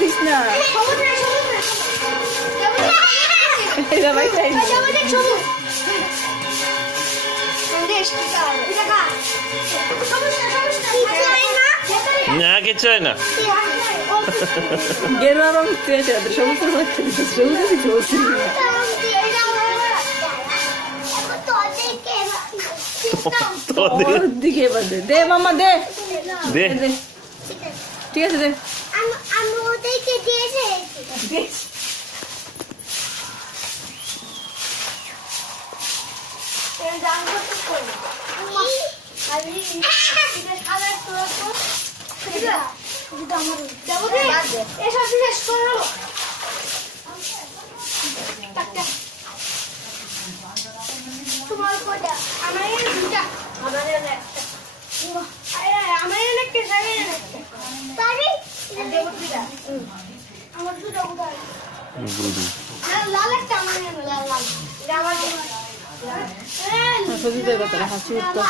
this না এটা ভাই চাই না কিছু হয় না গেরুয়া রং সবুজ দিকে দে মামা দে দে ঠিক আছে দে আমি ওদেরকে দিয়েছি তোমার লাল একটা হাসি উঠতে